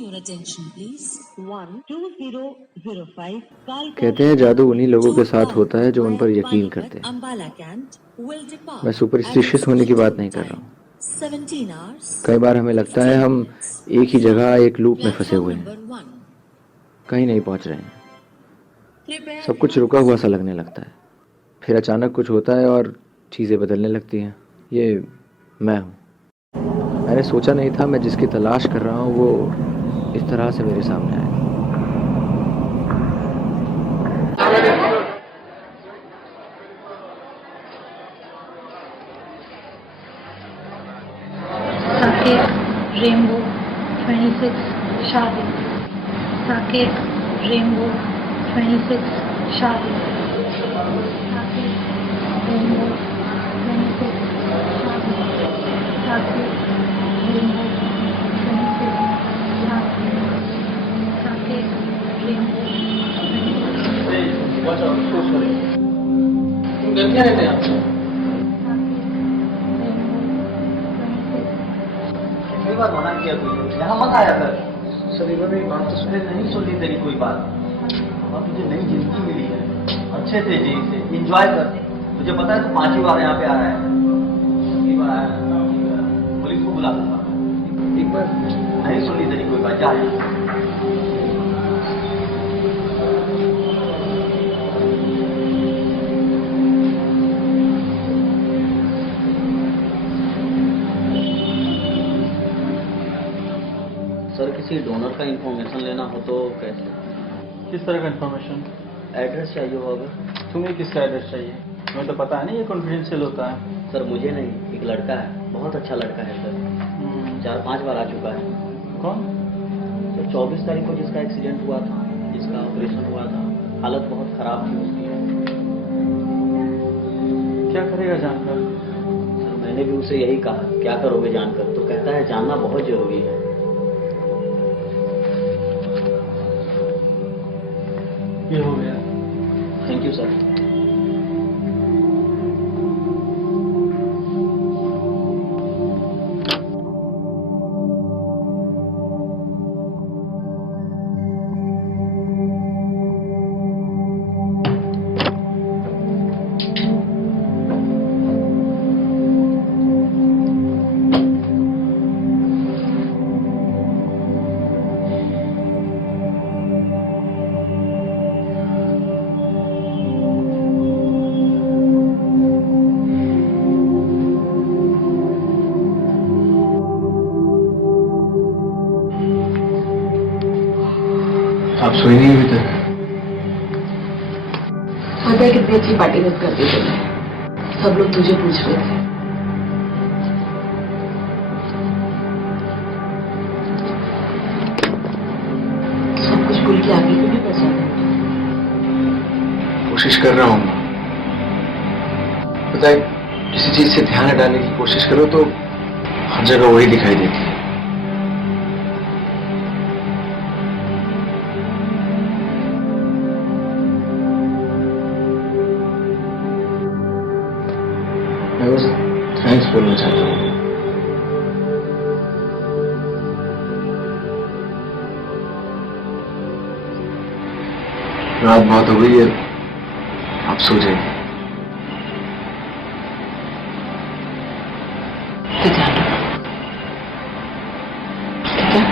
Your attention, please. 12005 कहते हैं जादू उन्हीं लोगों के साथ होता है जो उन पर यकीन करते हैं। Ambala Cant will depart मैं at सुपरस्टिशियस its होने की बात appointed नहीं कर रहा time, हूँ। 17 hours, कई बार हमें लगता है 15 हम minutes, एक ही जगह from एक लूप में फंसे platform हुए हैं, number 1. कहीं नहीं पहुंच रहे हैं। Prepare सब कुछ रुका हुआ सा लगने लगता है, फिर अचानक कुछ होता है और चीज़ें बदलने लगती हैं। ये मैं हूँ। मैंने सोचा नहीं था मैं जिसकी तलाश कर रहा हूँ वो इस तरह से मेरे सामने आएगा। साकेत रेनबो 26 शादी। साकेत रेनबो 26 शादी। साकेत रेनबो 26 शादी। साकेत रेनबो 26 शादी। साकेत रेनबो 26। तुम घर क्या रहते हैं आप? कई बार मना किया तुझे, यहाँ मत आया कर। सर इन्होंने बात तो सुने नहीं सुनी तेरी कोई बात। और तुझे नई जिंदगी मिली है, अच्छे से जी से एंजॉय कर। तुझे पता है तू 5वीं बार यहाँ पे आ रहा है। 7वीं बार आया है, पुलिस को बुला दूंगा। एक बार नहीं सुनी तेरी कोई बात, जा यहाँ। सर किसी डोनर का इंफॉर्मेशन लेना हो तो कैसे? किस तरह का इन्फॉर्मेशन? एड्रेस चाहिए होगा। तुम्हें किसका एड्रेस चाहिए? तुम्हें तो पता है ना ये कॉन्फिडेंशियल होता है। सर मुझे नहीं, एक लड़का है, बहुत अच्छा लड़का है सर। 4-5 बार आ चुका है। कौन? सर 24 तारीख को जिसका एक्सीडेंट हुआ था, जिसका ऑपरेशन हुआ था, हालत बहुत खराब थी उसकी। क्या करेगा जानकर? सर मैंने भी उसे यही कहा, क्या करोगे जानकर? तो कहता है जानना बहुत जरूरी है। ये हो गया। Thank you sir. आप सोई नहीं अभी तक? पता है कितनी अच्छी पार्टी मिस कर दी तुमने। सब लोग तुझे पूछ रहे थे। सब कुछ भूल के आगे भी बढ़ जाना। कोशिश कर रहा हूँ। पता है किसी चीज से ध्यान हटाने की कोशिश करो तो हर जगह वही दिखाई देती है। मैं बस थैंक्स बोलना चाहता हूँ। रात बहुत हो गई है, आप सो जाइए। तो ध्यान रखो। ठीक है?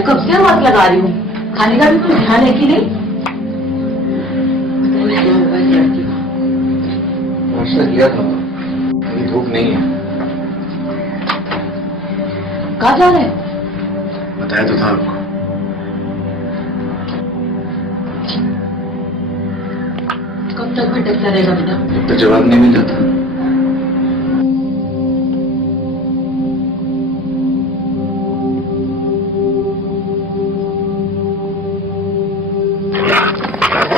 मैं कब से आवाज लगा रही हूँ, खाने का भी कोई ध्यान है कि नहीं? पता नहीं क्या होगा इस लड़की का। नाश्ता किया था, अभी भूख नहीं है। कहाँ जा रहे हैं? बताया तो था आपको। कब तक भटकता रहेगा बेटा? जब तक जवाब नहीं मिलता था।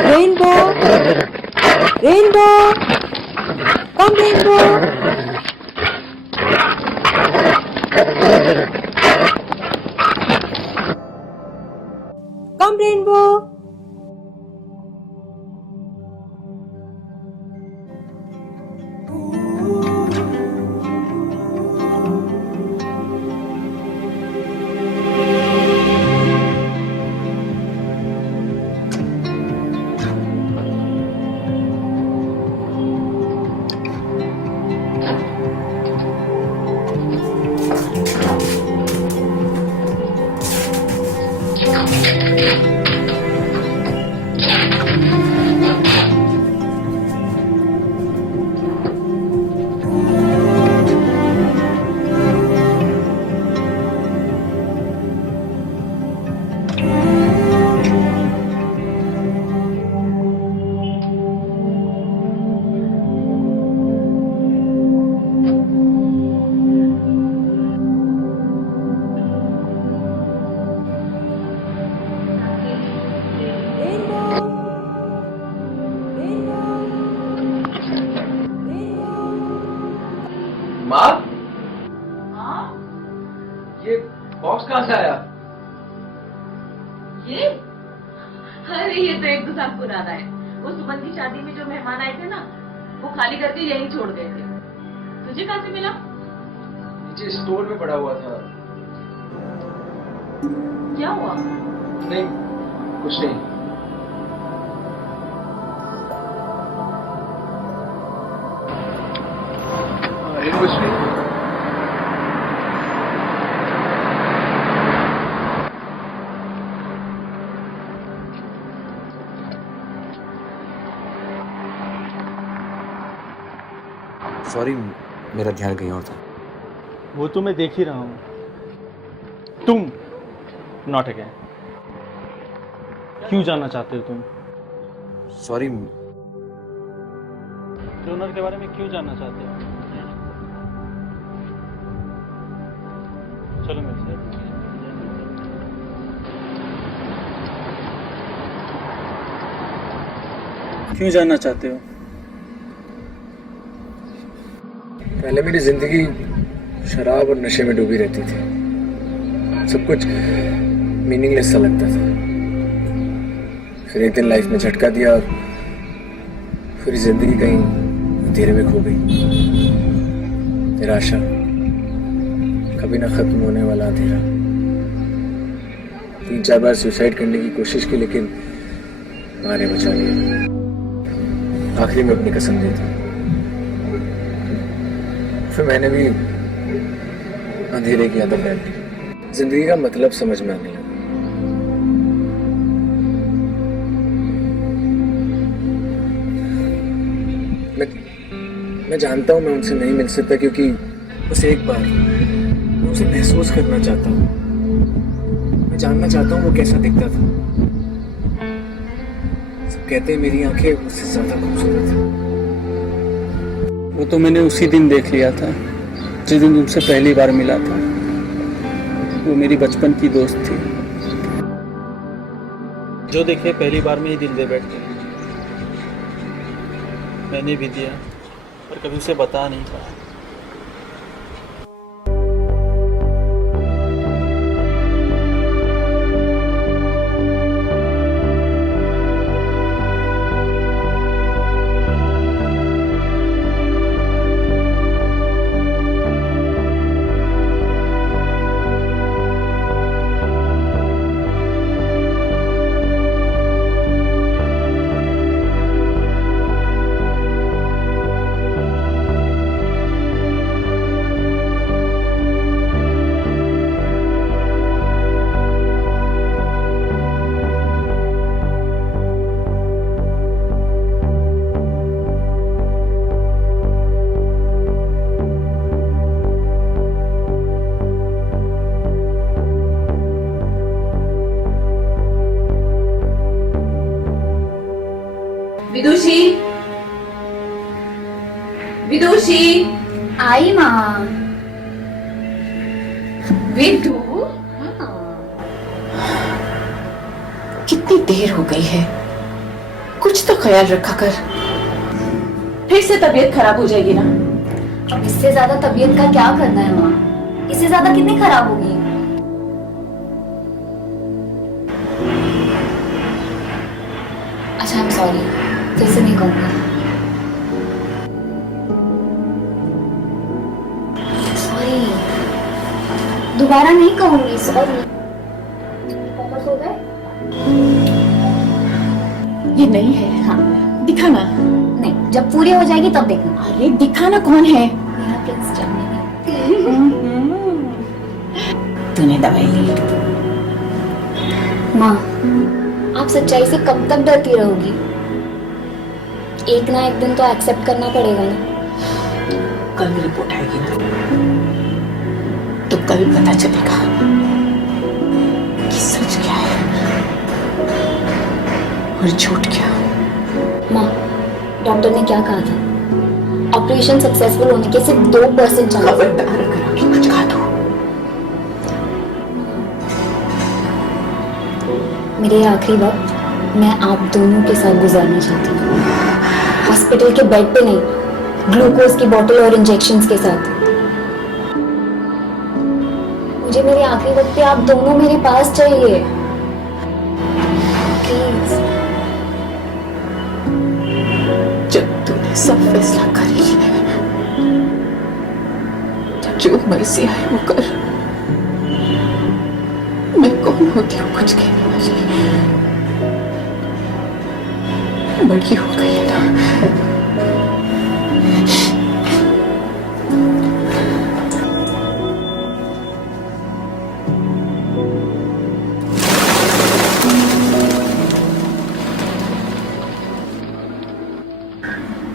Rainbow! Rainbow! Come, Rainbow! Come, Rainbow! माँ? ये बॉक्स कहाँ से आया? ये? अरे ये तो 1-2 साल पुराना है। वो सुमन की शादी में जो मेहमान आए थे ना, वो खाली करके यहीं छोड़ गए थे। तुझे कहाँ से मिला? नीचे स्टोर में पड़ा हुआ था। क्या हुआ? नहीं, कुछ नहीं। अरे कुछ नहीं। सॉरी, मेरा ध्यान कहीं और था। वो तो मैं देख ही रहा हूँ। तुम नॉट अगेन। क्यों जानना चाहते हो तुम? सॉरी। डोनर के बारे में क्यों जानना चाहते हो? चलो मेरे साथ। क्यों जानना चाहते हो? पहले मेरी जिंदगी शराब और नशे में डूबी रहती थी। सब कुछ मीनिंगलेस सा लगता था। फिर एक दिन लाइफ में झटका दिया और पूरी जिंदगी कहीं अंधेरे में खो गई। निराशा, कभी ना खत्म होने वाला अंधेरा। 3-4 बार सुसाइड करने की कोशिश की, लेकिन माँ ने बचा लिया। आखिरी में अपनी कसम दी थी। फिर मैंने भी अंधेरे की आदत डाल ली। जिंदगी का मतलब समझ में आने लगा। मैं जानता हूं मैं उनसे नहीं मिल सकता, क्योंकि बस एक बार मैं उसे महसूस करना चाहता हूं। मैं जानना चाहता हूं वो कैसा दिखता था। सब कहते हैं मेरी आंखें उससे ज्यादा खूबसूरत हैं। वो तो मैंने उसी दिन देख लिया था जिस दिन तुमसे पहली बार मिला था। वो मेरी बचपन की दोस्त थी, जो देखे पहली बार में ही दिल दे बैठते। मैंने भी दिया, पर कभी उसे बता नहीं पाया। विदुषी, विदुषी, आई माँ। विदु, कितनी देर हो गई है, कुछ तो ख्याल रखा कर। फिर से तबीयत खराब हो जाएगी ना। अब इससे ज्यादा तबीयत का क्या करना है माँ? इससे ज्यादा कितनी खराब होगी? अच्छा, आई एम सॉरी, फिर से नहीं कहूँगी। सॉरी, दोबारा नहीं कहूँगी, सॉरी। पापा सो गए? ये नहीं है। हाँ, दिखाना। नहीं, जब पूरी हो जाएगी तब देखना। अरे दिखाना कौन है? मेरा प्रिंस जमने में। तूने दवाई ली? माँ, आप सच्चाई से कब तक डरती रहोगी? एक ना एक दिन तो एक्सेप्ट करना पड़ेगा ना। कल रिपोर्ट आएगी ना, तो कल पता चलेगा कि सच क्या है और झूठ क्या। माँ, डॉक्टर ने क्या कहा था? ऑपरेशन सक्सेसफुल होने के सिर्फ 2% चांस। खबरदार अगर आगे कुछ खा दो। मेरे ये आखिरी वक्त मैं आप दोनों के साथ गुजारना चाहती हूँ। हॉस्पिटल के बेड पे नहीं, ग्लूकोज की बोतल और इंजेक्शंस के साथ। मुझे मेरे आखिरी वक्त पे आप दोनों मेरे पास चाहिए, प्लीज। जब तूने सब फैसला कर लिया, तो जो मर्जी आए वो कर। मैं कौन होती हूँ कुछ कहने वाली? बड़ी हो गई है ना।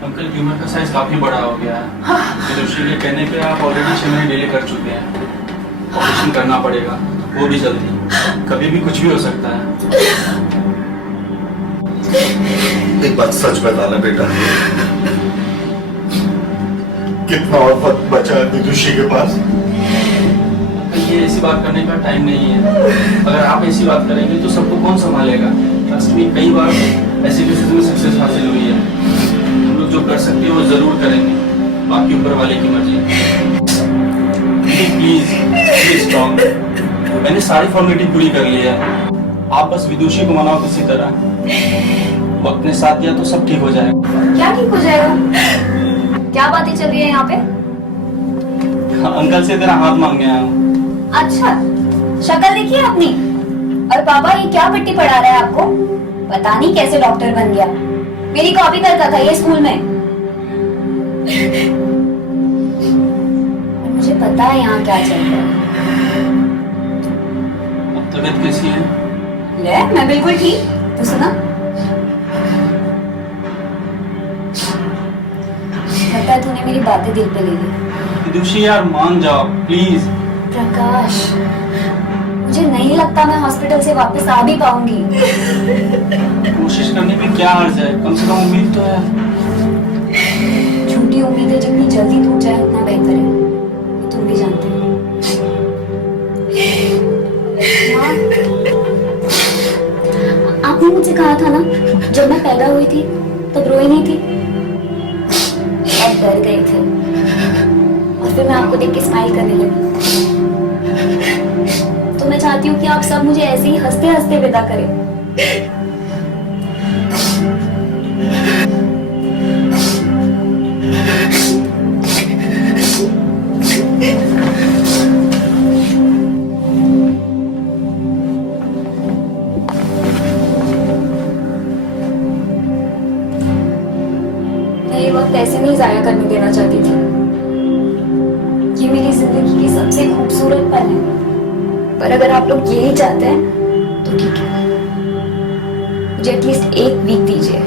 अंकल, ट्यूमर का साइज काफी बड़ा हो गया है। विदुषी के कहने पे आप ऑलरेडी 6 महीने डिले कर चुके हैं। ऑपरेशन करना पड़ेगा, वो भी जल्दी। कभी भी कुछ भी हो सकता है। एक बात सच बताना बेटा, कितना और वक्त बचा है विदुषी के पास? ये ऐसी बात करने का टाइम नहीं है। अगर आप ऐसी बात करेंगे तो सबको कौन संभालेगा? ट्रस्ट मी, कई बार ऐसे केसेस में सक्सेस हासिल हुई है। हम लोग जो कर सकते हैं वो जरूर करेंगे, बाकी ऊपर वाले की मर्जी। Please please strong. मैंने सारी फॉर्मेलिटी पूरी कर ली है। आप बस विदुषी को मनाओ किसी तरह। वक्त ने साथ दिया तो सब ठीक हो जाएगा। क्या ठीक हो जाएगा? क्या बातें चल रही है यहाँ पे? अंकल से तेरा हाथ मांग गया हूँ। अच्छा, शक्ल देखिए अपनी। और पापा, ये क्या मिट्टी पढ़ा रहा है आपको? पता नहीं कैसे डॉक्टर बन गया। मेरी कॉपी करता था ये स्कूल में। मुझे पता है यहाँ क्या चल रहा है। अब तबीयत कैसी है? ले, मैं बिल्कुल ठीक। तू सुना? लगता है तूने मेरी बातें दिल पे ले ली। विदुषी यार, मान जाओ प्लीज। प्रकाश, मुझे नहीं लगता मैं हॉस्पिटल से वापस आ भी पाऊंगी। कोशिश करने में क्या हर्ज है? कम से कम उम्मीद तो है। झूठी उम्मीदें जितनी जल्दी टूट जाए उतना बेहतर है, ये तुम भी जानते हो। माँ, आपने मुझसे कहा था ना, जब मैं पैदा हुई थी तब रोई नहीं थी। अब डर गए थे और फिर मैं आपको देख के स्माइल करने लगी। तो मैं चाहती हूँ कि आप सब मुझे ऐसे ही हंसते हंसते विदा करें। मैं ये वक्त ऐसे नहीं जाया करने देना चाहती थी। ये मेरी जिंदगी की सबसे खूबसूरत पल है। पर अगर आप लोग यही चाहते हैं तो ठीक है, मुझे एटलीस्ट 1 वीक दीजिए।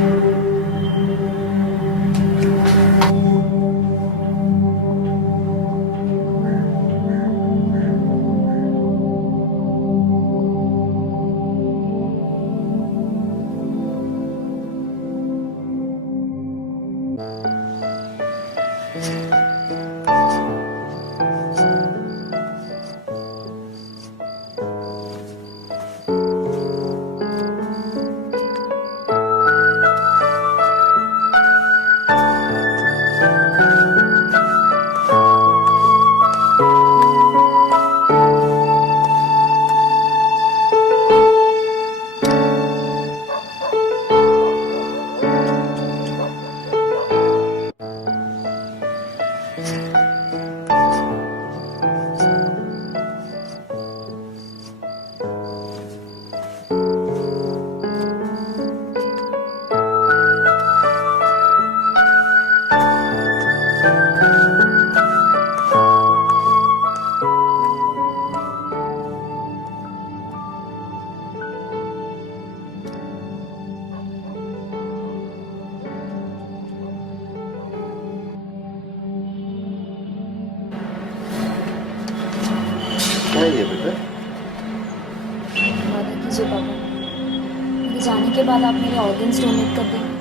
क्या है ये बेटा? वादा कीजिए पापा, मेरे जाने के बाद आप मेरे ऑर्गन्स डोनेट कर देंगे।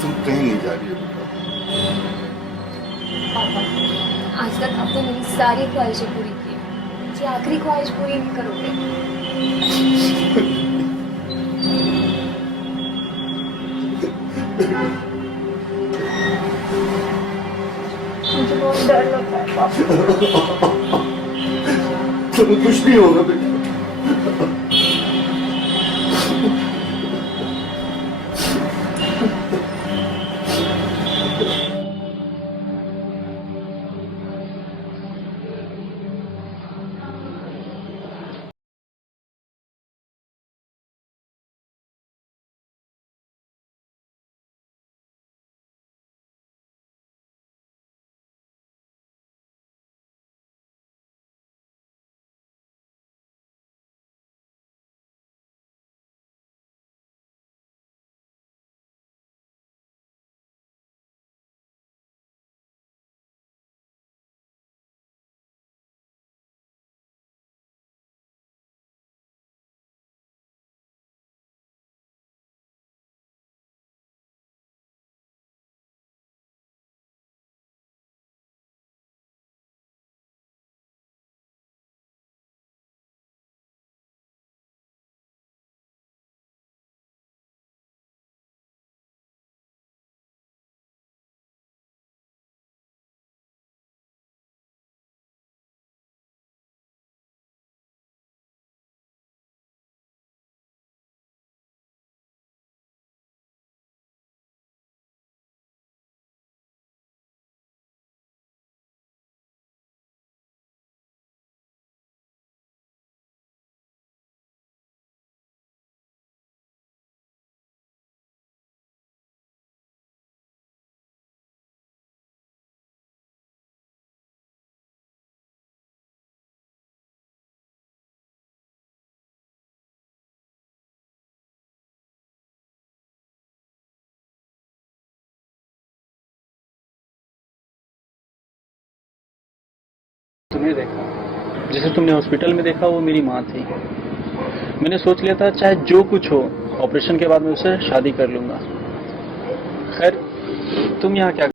तुम कहीं नहीं जा रही हो बेटा। पापा, आज तक आपने मेरी सारी ख्वाहिशें पूरी की, मुझे आखिरी ख्वाहिश पूरी नहीं करोगे? मुझे बहुत डर लगता है पापा। तुम्हें कुछ नहीं होगा बेटा। तुम्हें देखा, जिसे तुमने हॉस्पिटल में देखा वो मेरी माँ थी। मैंने सोच लिया था चाहे जो कुछ हो, ऑपरेशन के बाद मैं उससे शादी कर लूंगा। खैर, तुम यहाँ क्या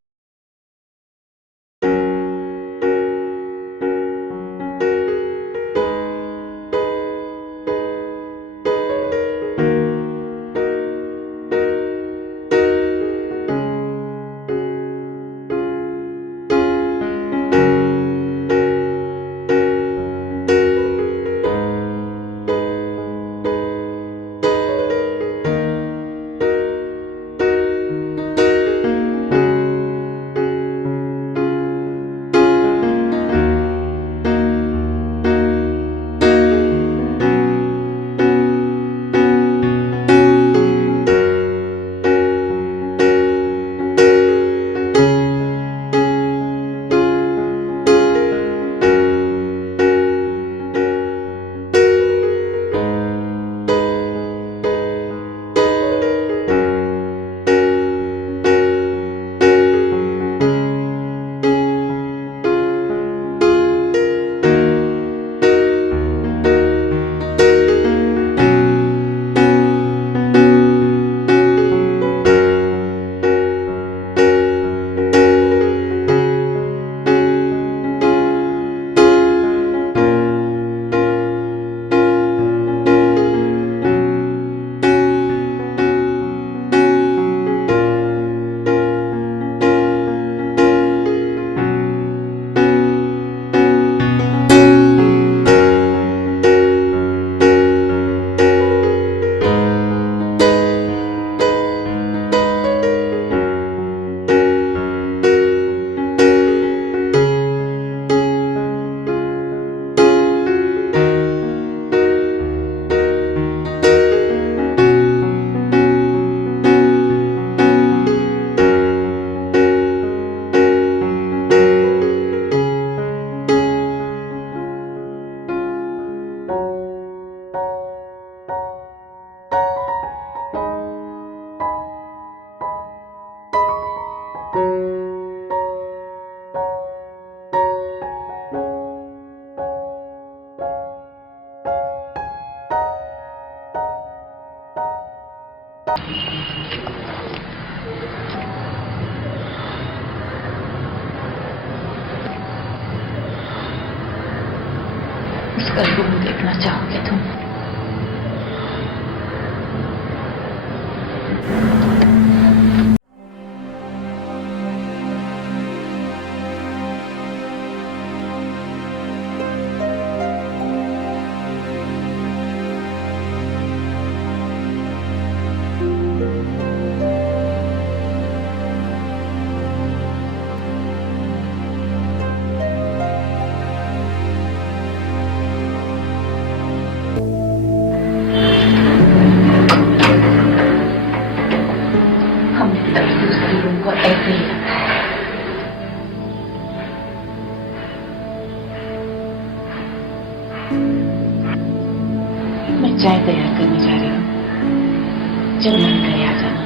करूँ देखना चाहोगे तुम? हमने तभी दूसरी रूम को ऐसे ही रखा है। मैं चाय तैयार करने जा रही हूँ, जब मन करे आ जाना।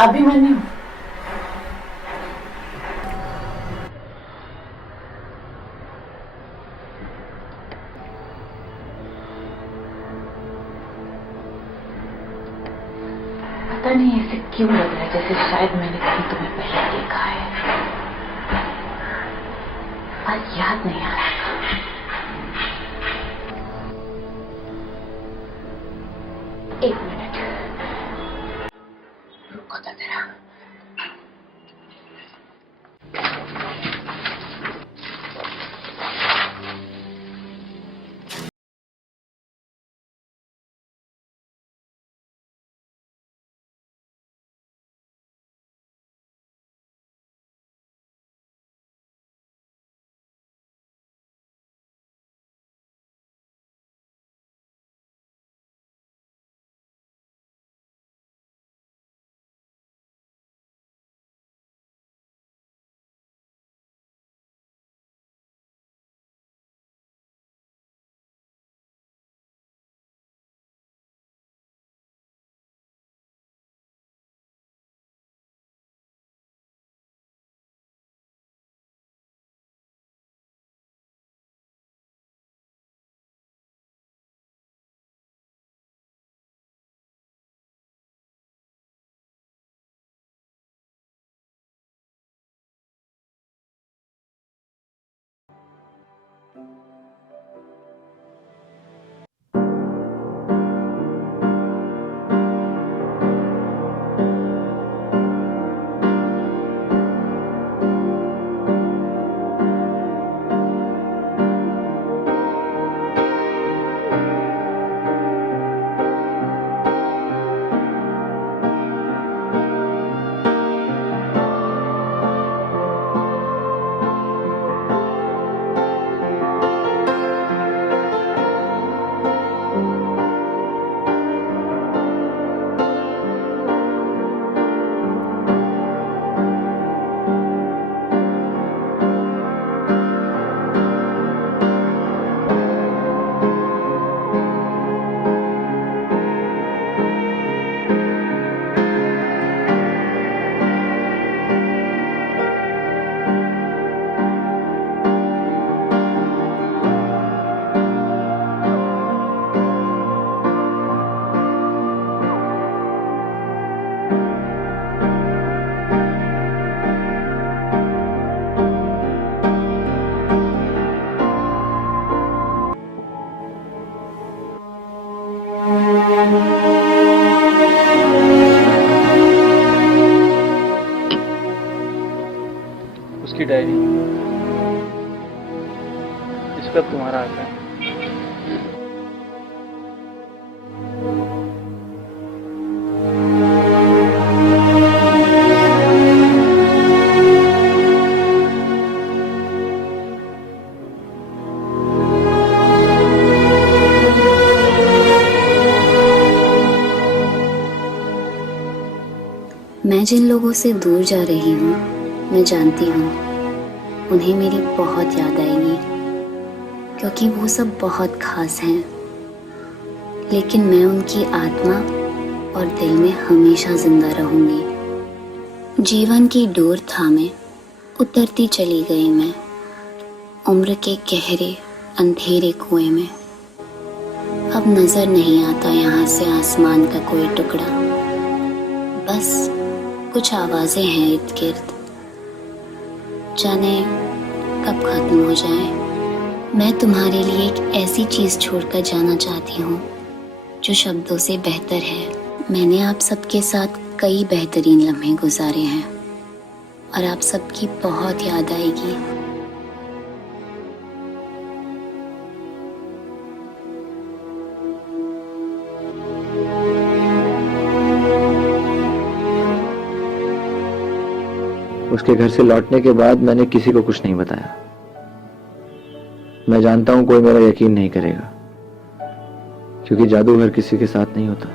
अभिमन्यु, पता नहीं ऐसे क्यों लग रहा है जैसे शायद मैंने कभी तुम्हें पहले देखा है, पर याद नहीं आ रहा। एक मिनट रुको तो जरा। उसकी डायरी, इस पर तुम्हारा आता है। मैं जिन लोगों से दूर जा रही हूँ, मैं जानती हूँ उन्हें मेरी बहुत याद आएगी, क्योंकि वो सब बहुत खास हैं। लेकिन मैं उनकी आत्मा और दिल में हमेशा जिंदा रहूँगी। जीवन की डोर थामे उतरती चली गई मैं, उम्र के गहरे अंधेरे कुएं में। अब नजर नहीं आता यहाँ से आसमान का कोई टुकड़ा, बस कुछ आवाजें हैं इर्द गिर्द, जाने कब खत्म हो जाए। मैं तुम्हारे लिए एक ऐसी चीज छोड़कर जाना चाहती हूँ जो शब्दों से बेहतर है। मैंने आप सबके साथ कई बेहतरीन लम्हे गुजारे हैं और आप सबकी बहुत याद आएगी। उसके घर से लौटने के बाद मैंने किसी को कुछ नहीं बताया। मैं जानता हूं कोई मेरा यकीन नहीं करेगा, क्योंकि जादू हर किसी के साथ नहीं होता।